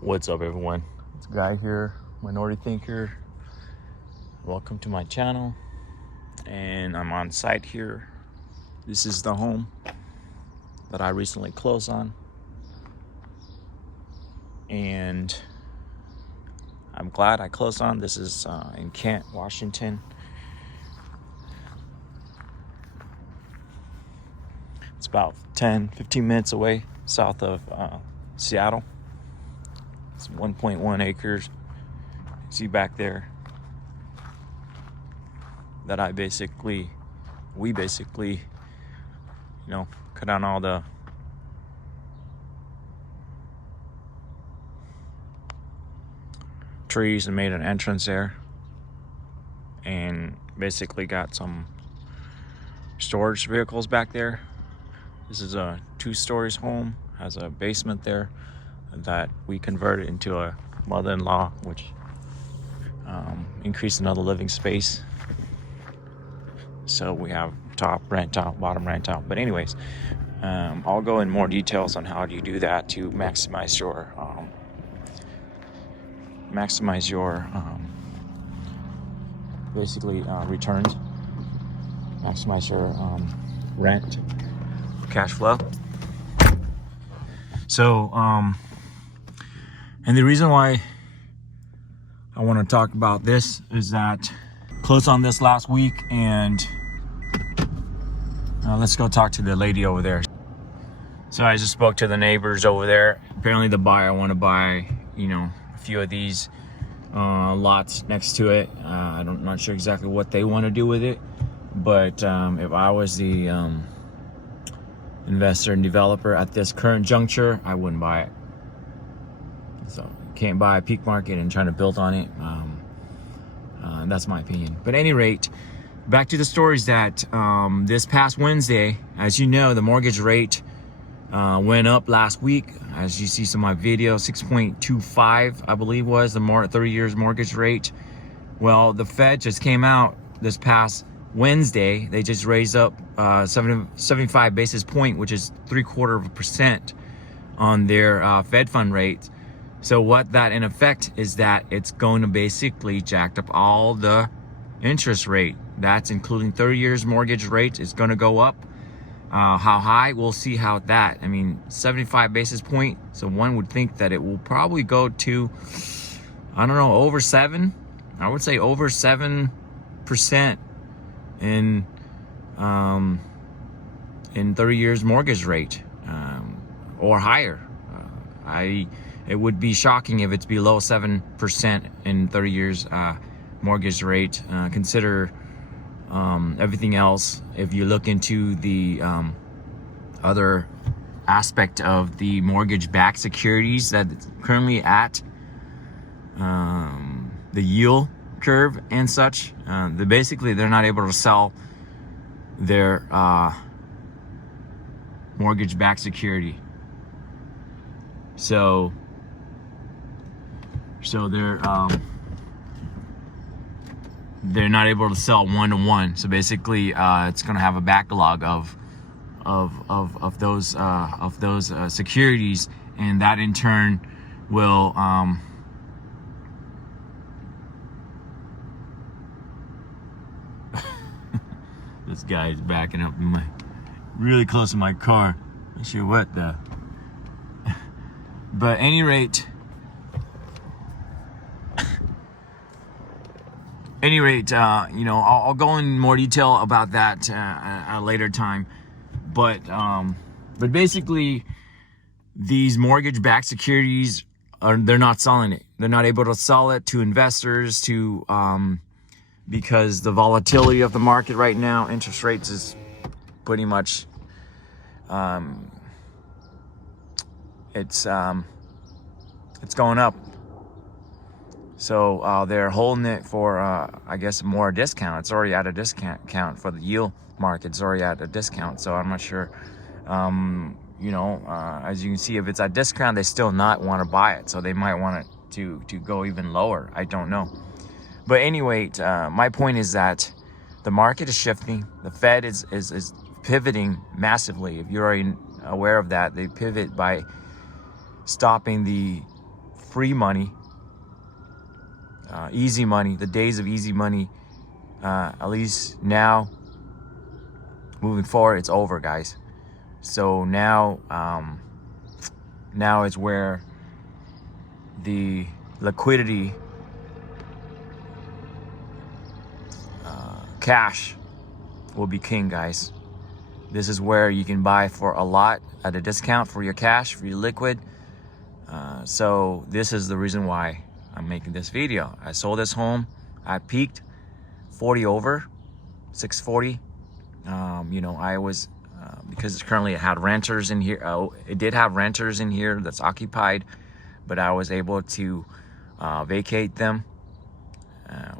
What's up, everyone? It's Guy here, Minority Thinker. Welcome to my channel. And I'm on site here. This is the home that I recently closed on. And I'm glad I closed on. This is in Kent, Washington. It's about 10-15 minutes away south of Seattle. It's 1.1 acres. See back there that we basically, cut down all the trees and made an entrance there, and basically got some storage vehicles back there. This is a 2-story home, has a basement there that we converted into a mother-in-law, which increased another living space. So we have top rent out, bottom rent out. But anyways, I'll go in more details on how do you do that to maximize your returns, maximize your rent cash flow. So and the reason why I want to talk about this is that closed on this last week, and let's go talk to the lady over there. So I just spoke to the neighbors over there. Apparently the buyer want to buy, a few of these lots next to it. I'm not sure exactly what they want to do with it, but if I was the investor and developer at this current juncture, I wouldn't buy it. So can't buy a peak market and trying to build on it. That's my opinion. But at any rate, back to the stories that this past Wednesday, as you know, the mortgage rate went up last week. As you see some of my video, 6.25 I believe was the 30 years mortgage rate. Well, the Fed just came out this past Wednesday. They just raised up 75 basis point, which is 0.75% on their Fed fund rate. So what that in effect is that it's going to basically jack up all the interest rate. That's including 30 years mortgage rate is going to go up. How high? We'll see how that. 75 basis point. So one would think that it will probably go to, I don't know, over 7. I would say over 7% in 30 years mortgage rate, or higher. It would be shocking if it's below 7% in 30 years mortgage rate. Consider everything else. If you look into the other aspect of the mortgage-backed securities that it's currently at, the yield curve and such, they're not able to sell their mortgage-backed security. So they're not able to sell one-to-one. So basically, it's going to have a backlog of those securities, and that in turn will this guy is backing up really close to my car. Not sure what the. But at any rate, I'll go in more detail about that at a later time. But basically, these mortgage-backed securities they're not selling it. They're not able to sell it to investors because the volatility of the market right now, interest rates is pretty much it's going up. So they're holding it for, I guess, more discount. It's already at a discount for the yield market. It's already at a discount. So I'm not sure, as you can see, if it's at discount, they still not want to buy it. So they might want it to go even lower. I don't know. But anyway, my point is that the market is shifting. The Fed is pivoting massively. If you're already aware of that, they pivot by stopping the free money, easy money, the days of easy money, at least now, moving forward, it's over, guys. So now, now is where the liquidity, cash will be king, guys. This is where you can buy for a lot at a discount for your cash, for your liquid. So this is the reason why I'm making this video. I sold this home. I peaked 40 over, 640. You know, I was, because currently it had renters in here. It did have renters in here that's occupied, but I was able to vacate them,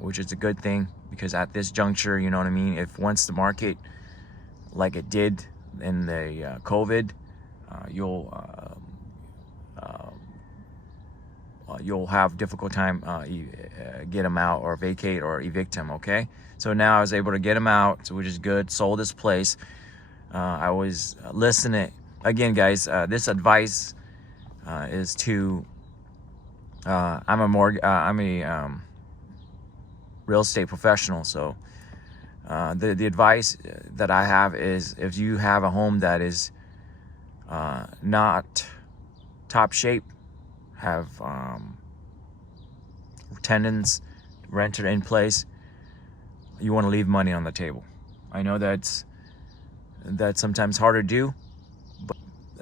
which is a good thing, because at this juncture, you know what I mean, if once the market, like it did in the COVID, you'll have difficult time get them out or vacate or evict them. Okay, so now I was able to get them out, which is good. Sold this place. I was listening again, guys. This advice is to I'm a real estate professional, so the advice that I have is, if you have a home that is not top shape, have tenants, renter in place, you want to leave money on the table. I know that's sometimes hard to do,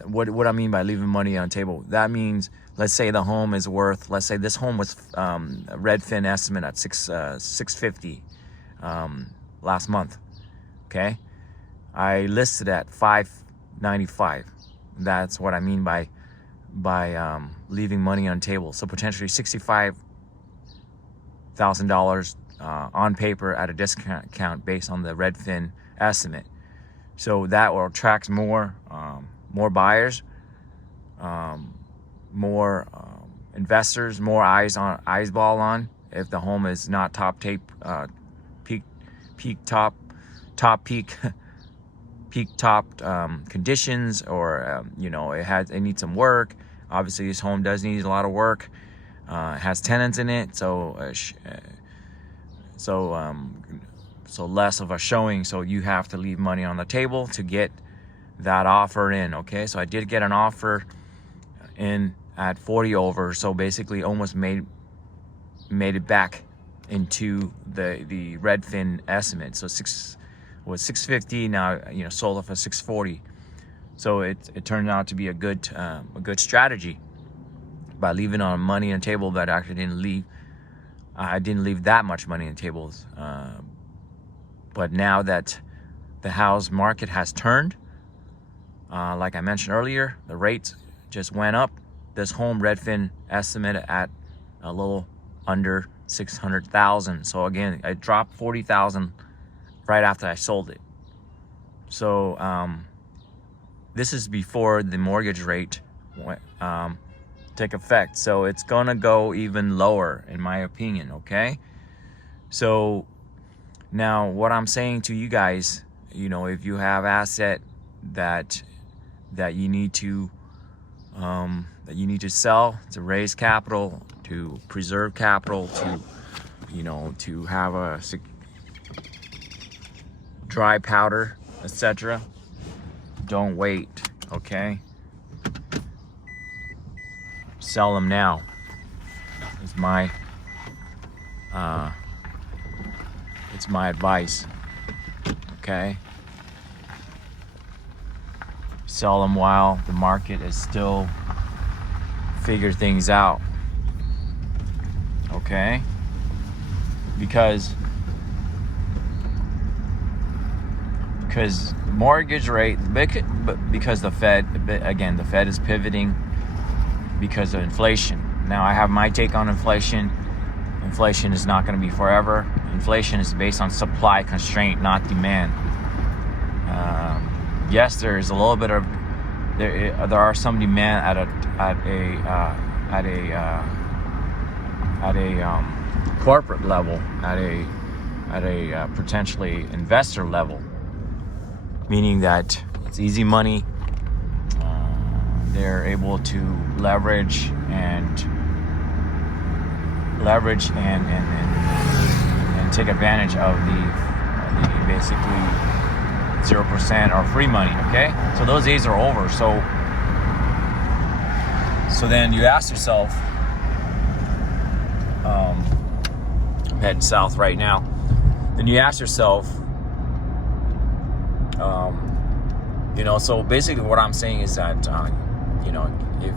but what I mean by leaving money on the table, that means, let's say the home is worth, let's say this home was Redfin estimate at $650 last month. Okay, I listed at $595. That's what I mean by leaving money on the table. So potentially $65,000 on paper at a discount based on the Redfin estimate. So that will attract more buyers, more investors, more eyes ball on. If the home is not top tape, peak top conditions, or you know, it needs some work. Obviously this home does need a lot of work. It has tenants in it, so less of a showing, so you have to leave money on the table to get that offer in. Okay, so I did get an offer in at 40 over, so basically almost made it back into the Redfin estimate. So was 650, now, you know, sold off at 640. So it turned out to be a good strategy by leaving on money on the table, but I actually didn't leave. I didn't leave that much money on the tables. But now that the house market has turned, like I mentioned earlier, the rates just went up. This home Redfin estimated at a little under 600,000. So again, I dropped 40,000 right after I sold it. So this is before the mortgage rate take effect. So it's gonna go even lower, in my opinion. Okay, so now what I'm saying to you guys, you know, if you have asset that you need to sell to raise capital, to preserve capital, to, you know, to have a dry powder, etc., don't wait. Okay, sell them now is my it's my advice. Okay, sell them while the market is still figure things out. Okay, because mortgage rate, because the Fed, again, the Fed is pivoting because of inflation. Now I have my take on inflation. Inflation is not going to be forever. Inflation is based on supply constraint, not demand. Yes, there is a little bit of there are some demand at a corporate level, at a potentially investor level, meaning that it's easy money. They're able to leverage and leverage and take advantage of the basically 0% or free money. Okay, so those days are over. So then you ask yourself, I'm heading south right now. Then you ask yourself, so basically what I'm saying is that, if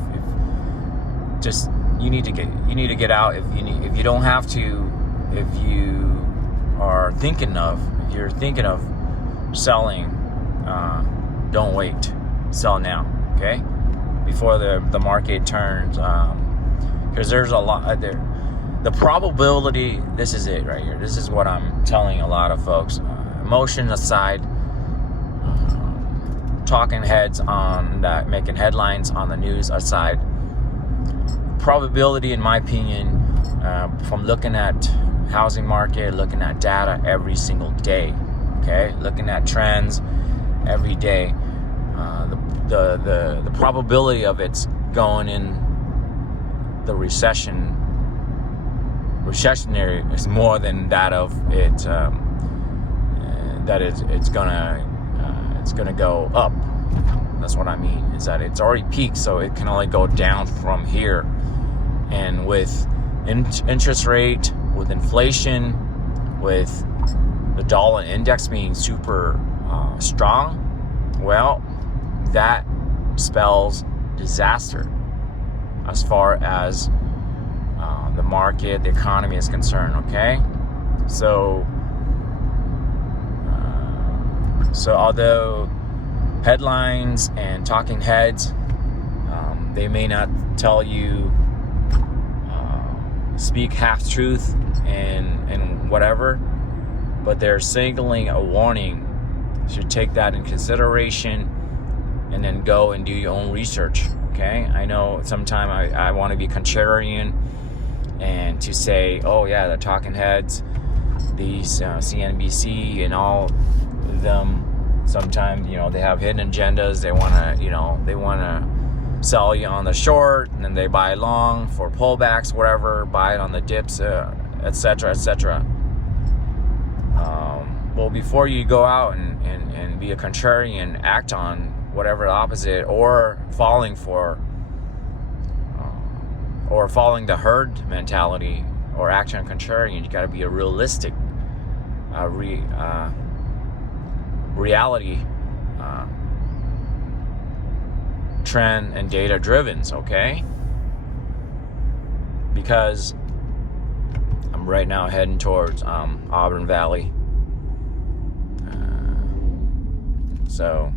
just you need to get out. If you don't have to, if you're thinking of selling, don't wait, sell now. Okay, before the market turns, because there's a lot there. The probability, this is it right here. This is what I'm telling a lot of folks. Emotion aside, talking heads on that, making headlines on the news aside, probability, in my opinion, from looking at housing market, looking at data every single day, okay, looking at trends every day, the probability of it's going in the recessionary is more than that of it, it's gonna go up. That's what I mean, is that it's already peaked, so it can only go down from here. And with interest rate, with inflation, with the dollar index being super strong, well, that spells disaster as far as the market, the economy is concerned. Okay, so although headlines and talking heads, they may not tell you, speak half truth and whatever, but they're signaling a warning. You should take that in consideration and then go and do your own research. Okay, I know sometimes I want to be contrarian and to say, oh yeah, the talking heads, these CNBC and all of them, sometimes they have hidden agendas. They want to sell you on the short, and then they buy long for pullbacks, whatever, buy it on the dips, etc. Well, before you go out and be a contrarian, act on whatever the opposite, or following the herd mentality, or action on contrarian, you got to be a realistic reality trend and data driven. Okay, because I'm right now heading towards Auburn Valley, so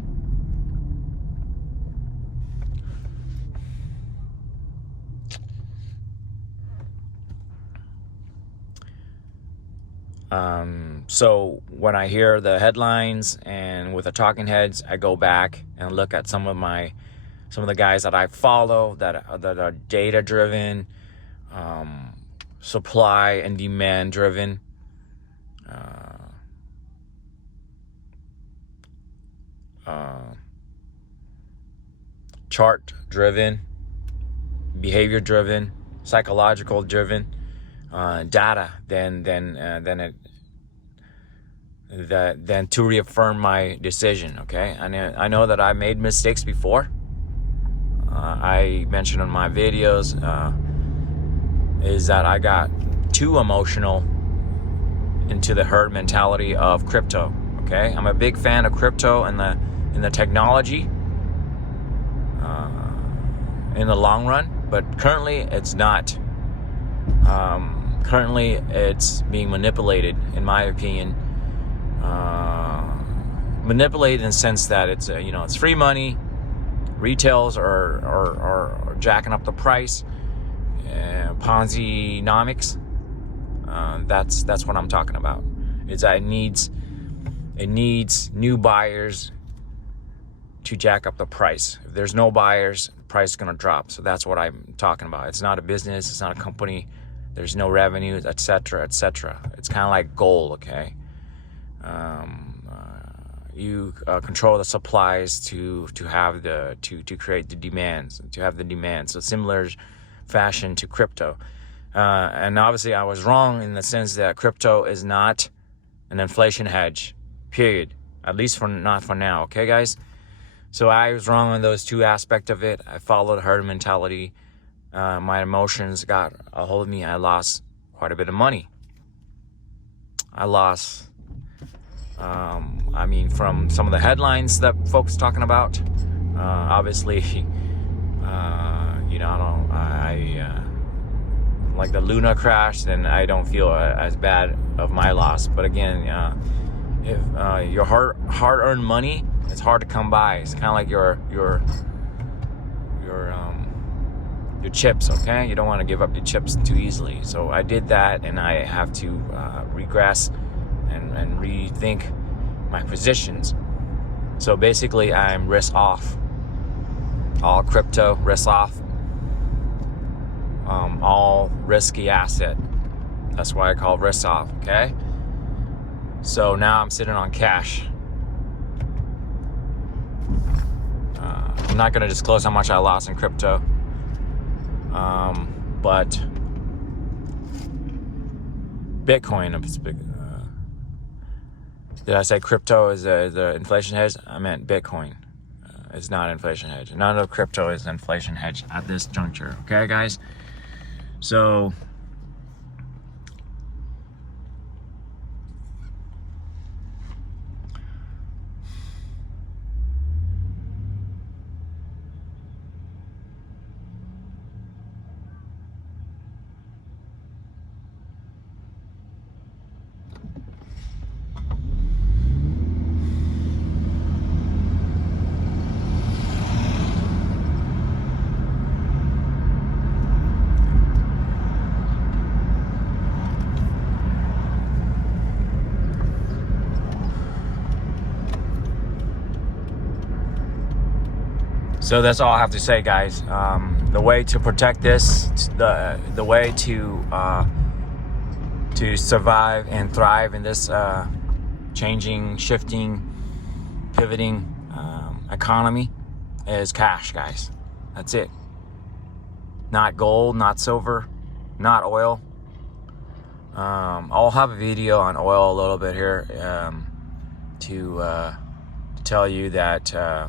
so when I hear the headlines and with the talking heads, I go back and look at some of the guys that I follow that are data driven, supply and demand driven, chart driven, behavior driven, psychological driven, data than to reaffirm my decision. Okay, I know that I made mistakes before. I mentioned in my videos is that I got too emotional into the herd mentality of crypto. Okay, I'm a big fan of crypto and the technology in the long run, but currently it's not. Currently it's being manipulated, in my opinion. Manipulated in the sense that it's it's free money. Retails are jacking up the price. Ponzi-nomics. That's what I'm talking about. Is that it needs new buyers to jack up the price. If there's no buyers, the price is going to drop. So that's what I'm talking about. It's not a business. It's not a company. There's no revenues, etc., etc. It's kind of like gold. Okay. You control the supplies to have to create the demands, to have the demand. So similar fashion to crypto. And obviously I was wrong in the sense that crypto is not an inflation hedge, period. At least not for now, okay, guys? So I was wrong on those two aspects of it. I followed herd mentality. My emotions got a hold of me. I lost quite a bit of money. I lost, from some of the headlines that folks talking about. Obviously, like the Luna crash, then I don't feel as bad of my loss. But again, if your hard-earned money, it's hard to come by. It's kind of like your chips, okay? You don't want to give up your chips too easily. So I did that, and I have to regress and rethink my positions. So basically, I'm risk off. All crypto, risk off. All risky asset. That's why I call risk off, okay? So now I'm sitting on cash. I'm not going to disclose how much I lost in crypto. But Bitcoin, did I say crypto is the inflation hedge? I meant Bitcoin. It's not inflation hedge. None of crypto is inflation hedge at this juncture. Okay, guys? So So that's all I have to say, guys. The way to protect this, the way to survive and thrive in this changing, shifting, pivoting economy is cash, guys. That's it. Not gold, not silver, not oil. I'll have a video on oil a little bit here to tell you that a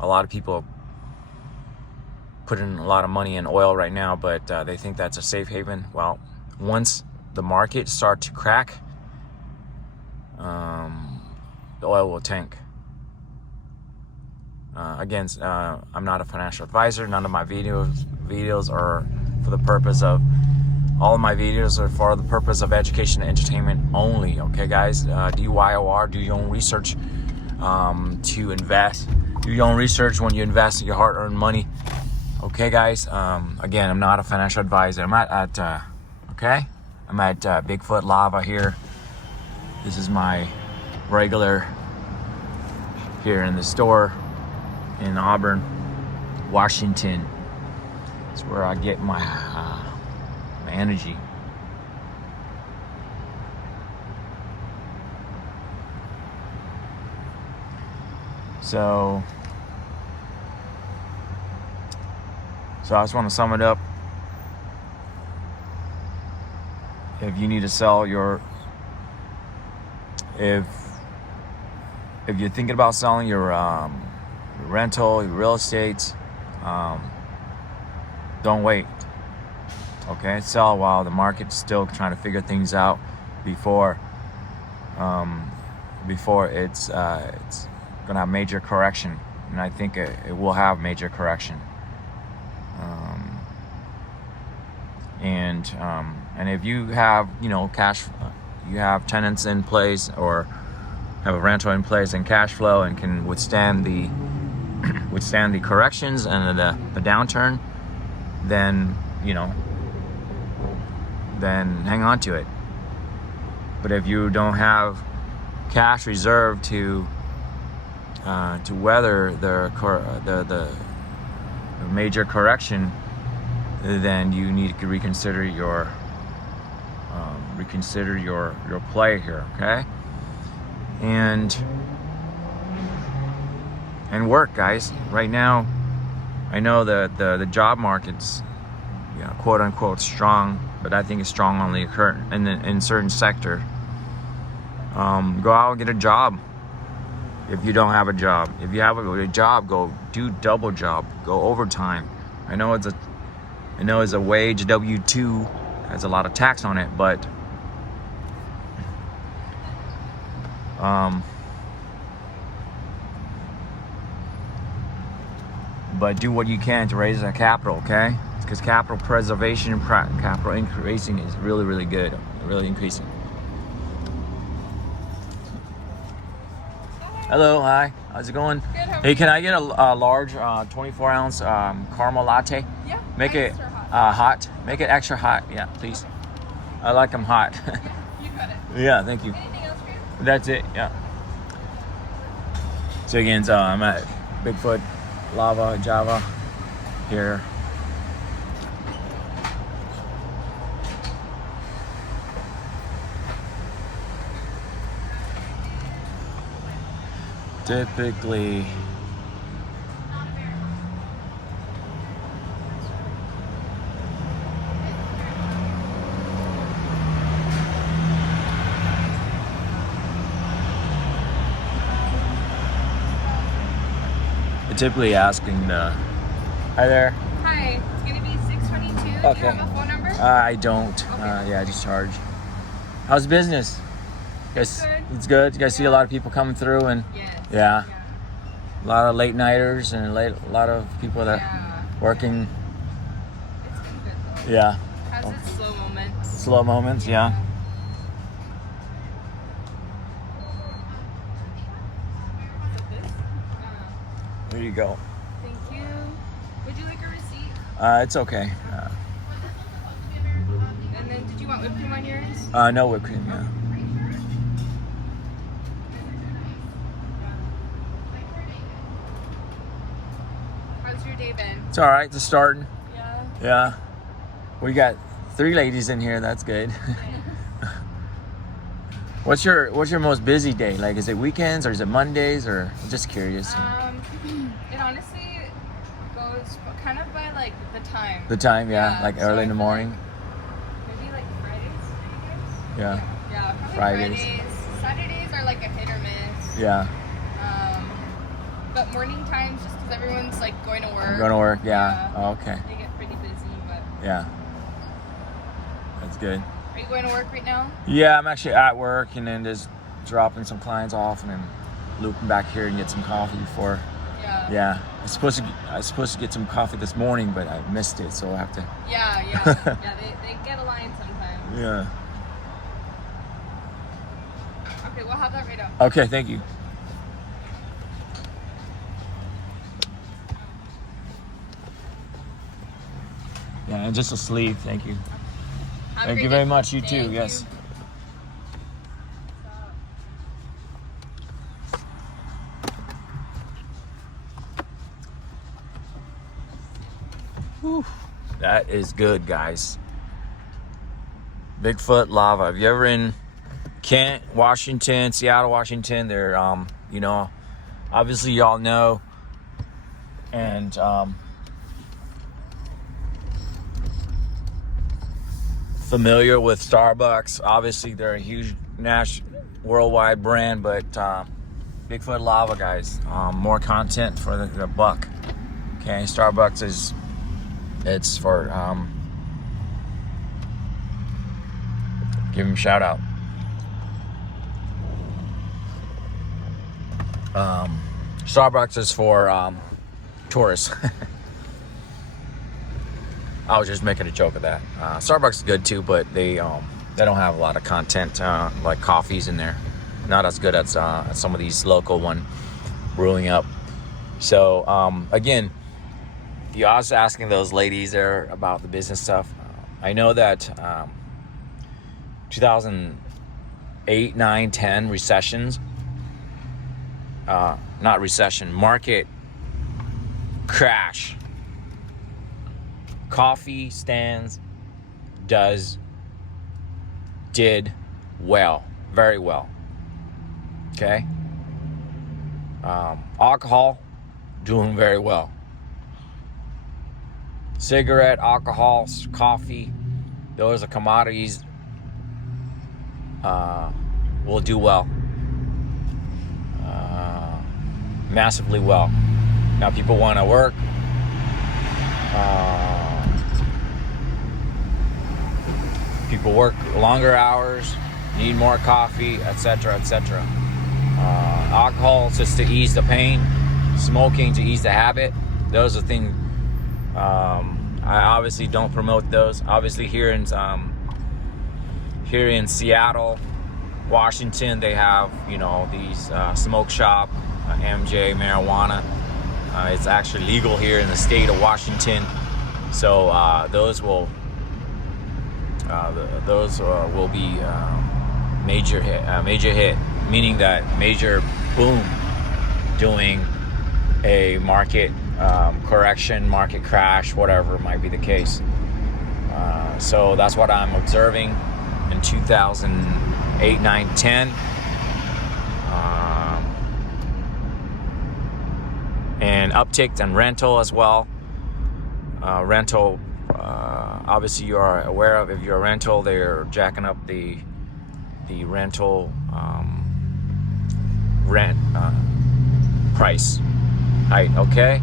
lot of people put in a lot of money in oil right now, but they think that's a safe haven. Well, once the market starts to crack, the oil will tank. Again, I'm not a financial advisor. None of my videos are for the purpose of, all of my videos are for the purpose of education and entertainment only. Okay, guys? DYOR, do your own research to invest. Do your own research when you invest your hard-earned money. Okay, guys? Again, I'm not a financial advisor. I'm at Bigfoot Lava here. This is my regular here in the store in Auburn, Washington. It's where I get my my energy. So I just want to sum it up. If you need to sell if you're thinking about selling your rental, your real estate, don't wait. Okay, sell while the market's still trying to figure things out before it's gonna have major correction, and I think it will have major correction. And if you have cash, you have tenants in place or have a rental in place and cash flow and can withstand the corrections and the downturn, then then hang on to it. But if you don't have cash reserved to weather the major correction, then you need to reconsider your play here, okay? And work, guys. Right now, I know that the job market's quote unquote strong. but I think it's strong on the current in certain sector. Go out and get a job. If you don't have a job, if you have a job, go do double job, go overtime. I know it's a wage, W-2 has a lot of tax on it, but do what you can to raise that capital, okay? Because capital preservation and capital increasing is really, really good, really increasing. Hello, hi, how's it going? Good, Hey, can I get a large 24-ounce caramel latte? Yeah. Make it hot. hot. Make it extra hot, yeah, please. I like them hot. Yeah, you got it. Yeah, thank you. Anything else for you? That's it, yeah. So again, I'm at Bigfoot Lava Java here. Typically, asking the. Hi there. Hi, it's gonna be 622. Okay. Do you have a phone number? I don't. Okay. Yeah, I just charge. How's business? Guys, Good. it's good. You guys see a lot of people coming through, and Yes. yeah, a lot of late nighters and a lot of people that Yeah. working. It's been good though. Yeah, Has its slow moments. slow moments. Yeah. So this? There you go. Thank you. Would you like a receipt? It's okay. And then did you want whipped cream on yours? No whipped cream. Yeah. How's your day been? It's all right. It's starting. Yeah. Yeah. We got 3 ladies in here. That's good. What's your most busy day? Like, is it weekends or is it Mondays, or I'm just curious? It honestly goes kind of by like the time. The time, yeah, Yeah, like so early in the I feel morning. Maybe like Fridays, I guess? Yeah. Yeah, probably Fridays. Fridays. Saturdays are like a hit or miss. Yeah. But morning times, just because everyone's like going to work. I'm going to work. Yeah. Oh, okay. They get pretty busy, but. Yeah. That's good. Are you going to work right now? Yeah, I'm actually at work and then just dropping some clients off and then looping back here and get some coffee before. Yeah. Yeah. I was supposed to get some coffee this morning, but I missed it, so I have to. Yeah. Yeah, they get a line sometimes. Yeah. Okay, we'll have that right up. Okay, thank you. Yeah, and just a sleeve, thank you. Have a Thank great you very day. much. You Thank too. you. Yes. Whew. That is good, guys. Bigfoot Lava. If you're ever in Kent, Washington, Seattle, Washington, they're obviously y'all know, and familiar with Starbucks. Obviously, they're a huge worldwide brand, but Bigfoot Lava, guys, more content for the buck. Okay, Starbucks it's for give him a shout out. Starbucks is for tourists. I was just making a joke of that. Starbucks is good too, but they don't have a lot of content like coffees in there. Not as good as some of these local one brewing up. So again, you also asking those ladies there about the business stuff. I know that 2008, 9, 10 recessions. Not recession, market crash. Coffee stands did well, very well. Okay. Alcohol doing very well. Cigarette, alcohol, coffee, those are commodities will do well, massively well. Now people want to work. People work longer hours, need more coffee, etc., etc. Alcohol just to ease the pain, smoking to ease the habit. Those are things. I obviously don't promote those. Obviously, here in Seattle, Washington, they have these smoke shop, MJ marijuana. It's actually legal here in the state of Washington, so those will be major hit, meaning that major boom during a market correction, market crash, whatever might be the case. So that's what I'm observing in 2008, 9, 10. And uptick in rental as well. Rental, obviously you are aware of, if you're a rental, they're jacking up the rental rent price height, okay?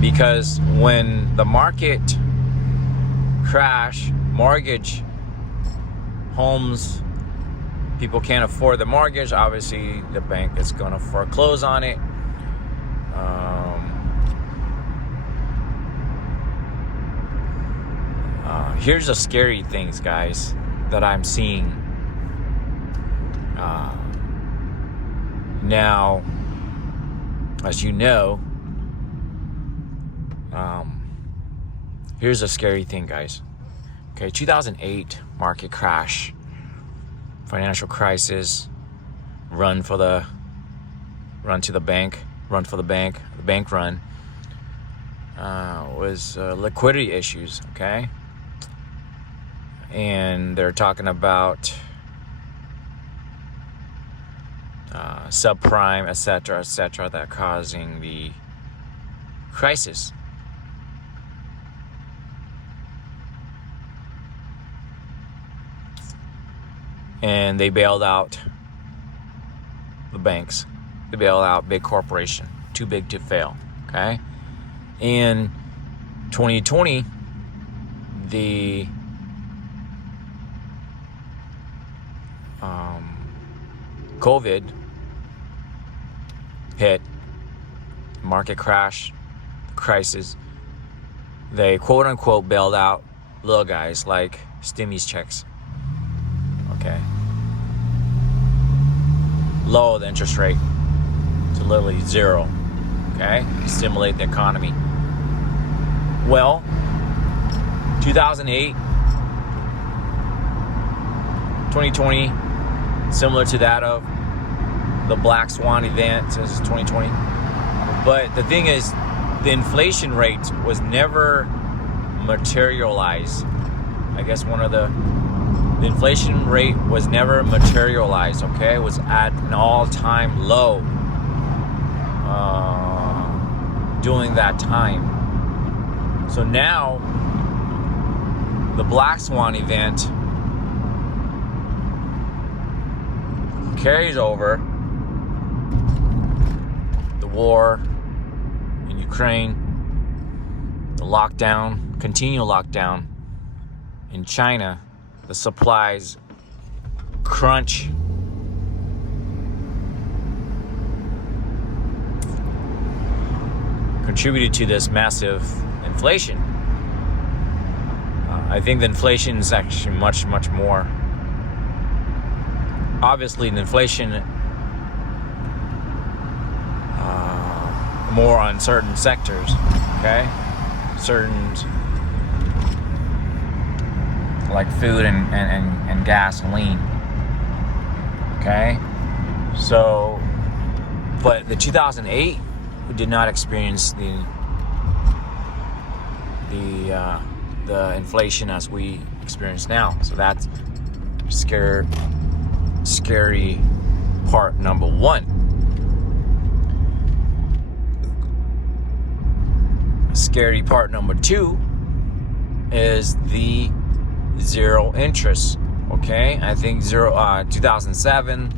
Because when the market crash, mortgage homes, people can't afford the mortgage, obviously the bank is going to foreclose on it. Here's the scary things, guys, that I'm seeing now. As you know, here's a scary thing, guys. Okay, 2008 market crash, financial crisis, run for the bank run, was liquidity issues, okay? And they're talking about subprime, etc., that causing the crisis. And they bailed out the banks. They bailed out big corporation, too big to fail. Okay, in 2020, the COVID hit, market crash, crisis. They quote unquote bailed out little guys like stimmies checks. Okay, lower the interest rate to literally zero. Okay, stimulate the economy. Well, 2008, 2020, similar to that of the Black Swan event as 2020. But the thing is, the inflation rate was never materialized. I guess the inflation rate was never materialized, okay? It was at an all-time low during that time. So now, the Black Swan event carries over the war in Ukraine, the lockdown, continual lockdown in China, the supplies crunch, contributed to this massive inflation. I think the inflation is actually much, much more. Obviously, the inflation more on certain sectors, okay? Certain, like food and gasoline, okay? So, but the 2008, we did not experience the inflation as we experience now. So that's scary part number one. Scary part number two is the zero interest. Okay, I think 2007,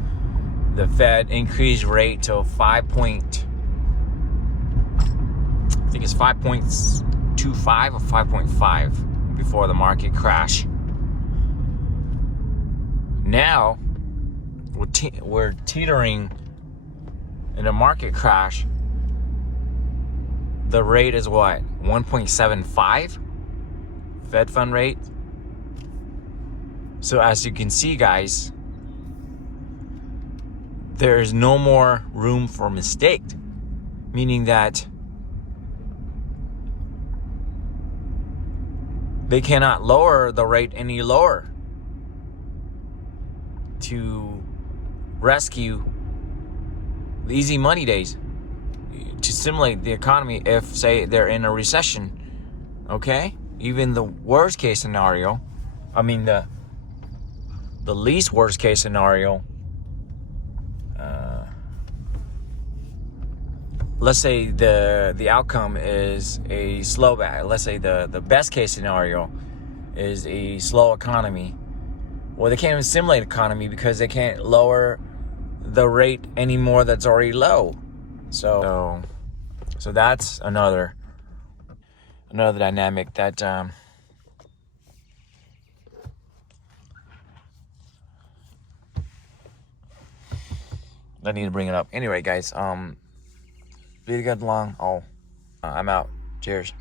the Fed increased rate to 5.25 or 5.5 before the market crash. Now we're teetering in a market crash. The rate is what? 1.75 Fed fund rate. So as you can see, guys, there is no more room for mistake, meaning that they cannot lower the rate any lower to rescue the easy money days, to stimulate the economy if, say, they're in a recession. Okay? Even the worst case scenario, I mean the least worst case scenario, let's say the outcome is a slow back. Let's say the best case scenario is a slow economy. Well, they can't even stimulate economy because they can't lower the rate anymore that's already low. So that's another dynamic that I need to bring it up. Anyway, guys, really got long. I'm out. Cheers.